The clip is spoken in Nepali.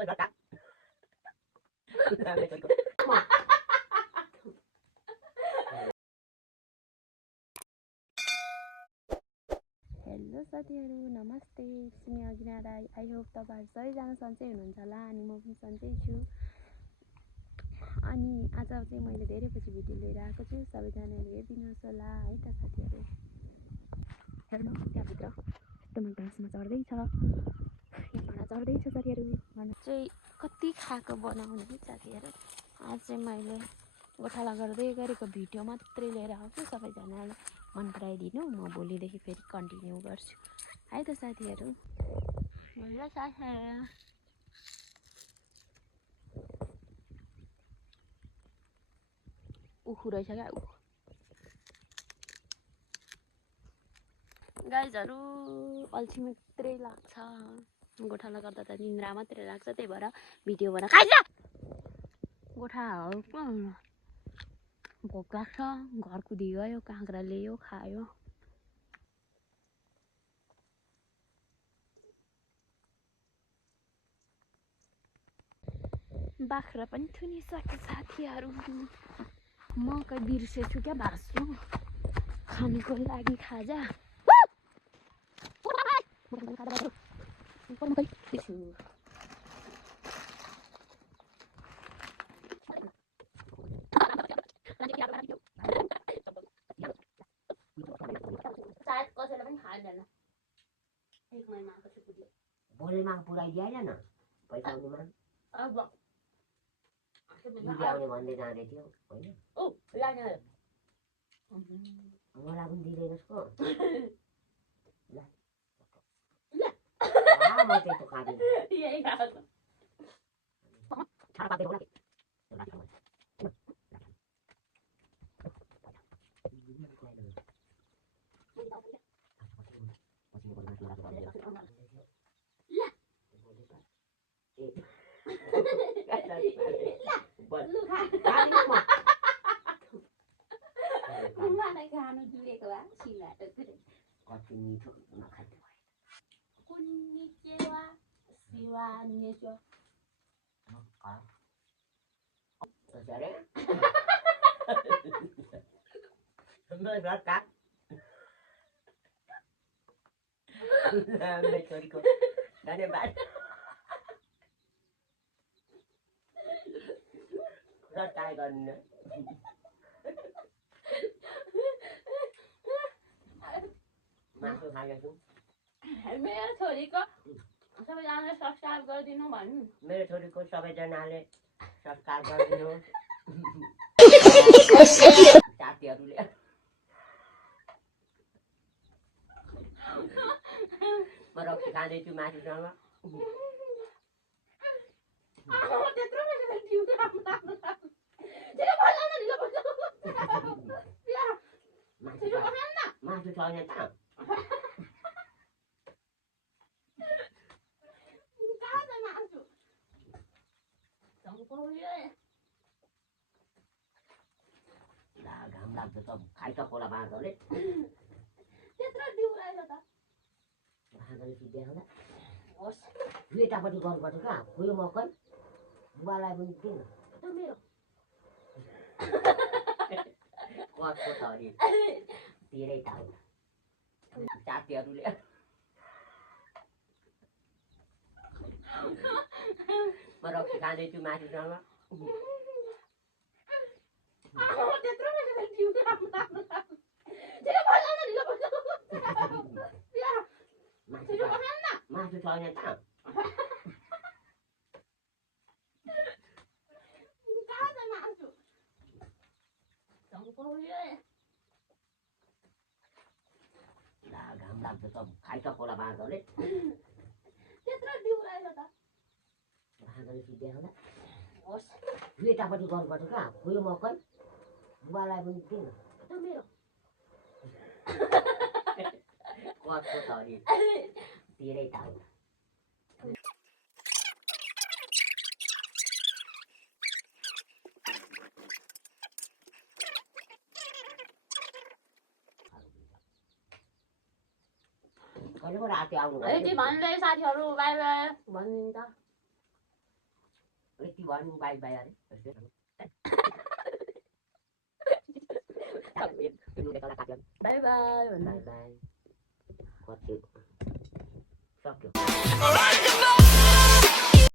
हेलो साथीहरू, नमस्ते। सिमी अग्ना राई। आई होप तपाईँहरू सबैजना सन्चै हुनुहुन्छ होला अनि म पनि सन्चै छु। अनि आज चाहिँ मैले धेरै पछि भिडियो लिएर आएको छु। सबैजनाले हेरिदिनुहोस् होला है त साथीहरू। हेर्नुहोस् त्यहाँभित्र एकदमै घाँसमा चढ्दैछ, यहाँ चढ्दैछ साथीहरू। भने चाहिँ कति खाएको बनाउने है साथीहरू। आज चाहिँ मैले गोठाला गर्दै गरेको भिडियो मात्रै लिएर आउँछु। सबैजनाले मन पराइदिनु, म भोलिदेखि फेरि कन्टिन्यू गर्छु है त साथीहरू। ल साथीहरू, उखु रहेछ क्या ऊ गाइजहरू। अल्छी मात्रै लाग्छ गोठाला गर्दा त, निन्द्रा मात्रै लाग्छ। त्यही भएर भिडियो बनाएर खाइज गोठाहरू भोक लाग्छ। घर कुदी गयो, काँक्रा ल्यायो, खायो। बाख्रा पनि थुनिसक्यो साथीहरू। म कहीँ बिर्सेछु क्या भाँच्नु खानुको लागि खाजा। सायद कसैले पनि खाँदैन। एक महिनाको छुट्टी बोलेमा पुऱ्याइदिएन न पैसा आउनेमा। अब ल्याउने भन्दै जाँदै थियो होइन। ओ लाने मलाई पनि दिँदैन उसको। म त्यस्तो खाँदिनँ। यही खान्छ। मलाई खानु जुरेको भए सिलाएर कति मिठो नखाइदिनु भयो। कुन्निचेवा सिवानेचो अरे सुन्दर काट छोरीको धन्यवाद। ट्राई गर्नु मासु खाएको छु। मेरो छोरीको सबैजनाले सब्सक्राइब गरिदिनु भन्नु। मेरो छोरीको सबैजनाले सब्सक्राइब गरिदिनु। साथीहरूले म रक्सी खाँदैछु मासुसँग। मासु छैन त घाम लाग्छ सब खाइसक्यो होला बाँदरले। त्यत्रो दिउराइल त बाँदरले सुत्दै होस्। यतापट्टि गर्नुपर्छ क्या खोयो मकै बुवालाई पनि दिनु त मेरो कसको त अरे धेरै टाउ साथीहरूले म रक्सी खाँदैछु मासुसँग। मासु छैन त घाम लाग्छ सब खाइसक्यो होला बाँदरले। त्यत्रो दिउराइल त बाँदरले सुत्दै होस्। यतापट्टि गर्नुपर्छ क्या खोयो मकै बुवालाई पनि दिनु त मेरो कसको त अरे धेरै टाउ कहिलेको राति आउनु यति भन्दै साथीहरू बाई बाई भनिदिन्छ। यति भन्नु बाई बाई अरे बाई बाई बाई बाई सक्यो